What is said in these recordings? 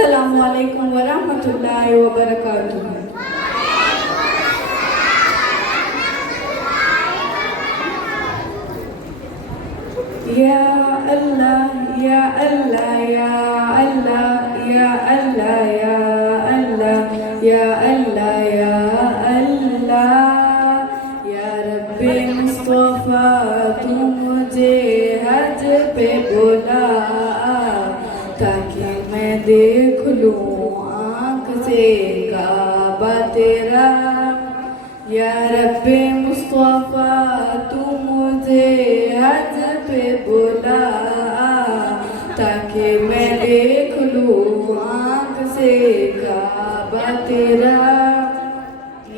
السلام علیکم ورحمۃ اللہ وبرکاتہ۔ یا اللہ یا اللہ یا اللہ یا اللہ یا اللہ یا اللہ یا اللہ یا رب مصطفیٰ تو مجھے حج پہ بلا تاکہ میں دیکھ لوں آنکھ سے کعبہ تیرا۔ یا رب مصطفیٰ تو مجھے حج پہ بلا تاکہ میں دیکھ لوں آنکھ سے کعبہ تیرا۔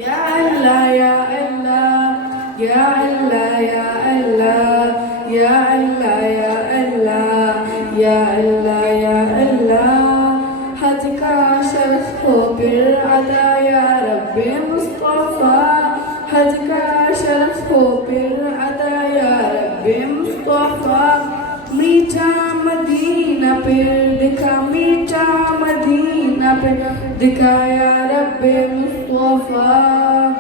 یا اللہ یا اللہ یا اللہ یا اللہ یا اللہ یا اللہ یا اللہ یا اللہ حج کا شرف ہو پھر ادا یا رب مصطفیٰ، حج کا شرف ہو پھر ادا یا رب مصطفیٰ۔ میٹھا مدینہ پھر دکھا، میٹھا مدینہ پھر دکھا یا رب مصطفیٰ۔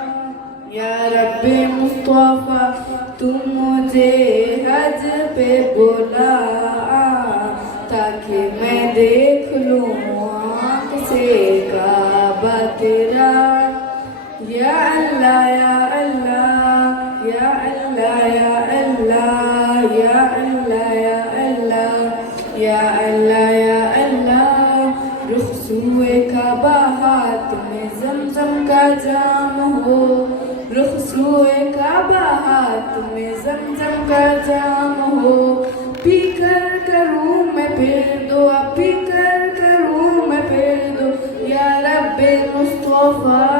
یا رب مصطفیٰ تو مجھے حج پہ بلا تاکہ میں دیکھ لوں آنکھ سے کعبہ تیرا۔ یا اللہ یا اللہ یا اللہ یا اللہ یا اللہ یا اللہ یا اللہ یا اللہ رخ سوئے کعبہ ہاتھ میں زمزم کا جام ہو، رخ سوئے کعبہ ہاتھ میں زمزم کا جام ہو، پی کر کروں میں پھر دعا، پی کر کروں میں پھر دعا یا رب مصطفیٰ۔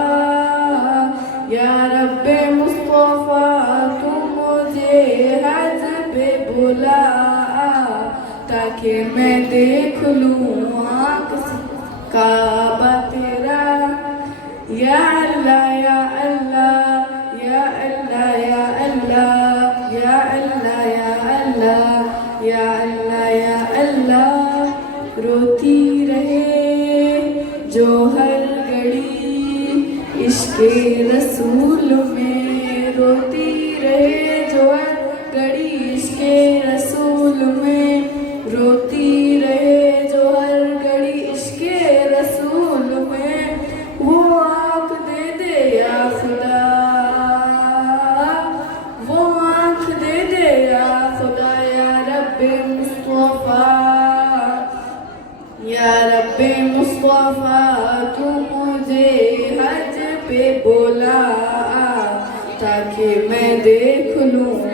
یا رب مصطفیٰ تو مجھے حج پہ بلا تاکہ میں دیکھ لوں آنکھ سے کعبہ تیرا۔ یا اللہ یا اللہ یا اللہ یا اللہ یا اللہ یا اللہ یا اللہ یا اللہ روتی رہے جو ہر گھڑی عشق رسول میں، روتی رہے جو ہر گھڑی عشق رسول میں، روتی رہے جو ہر گھڑی عشق رسول میں، وہ آنکھ دے دے یا خدا، وہ آنکھ دے دے یا خدا یا رب مصطفیٰ۔ یا رب مصطفیٰ تو مجھے حج پہ بلا تاکہ میں دیکھ لوں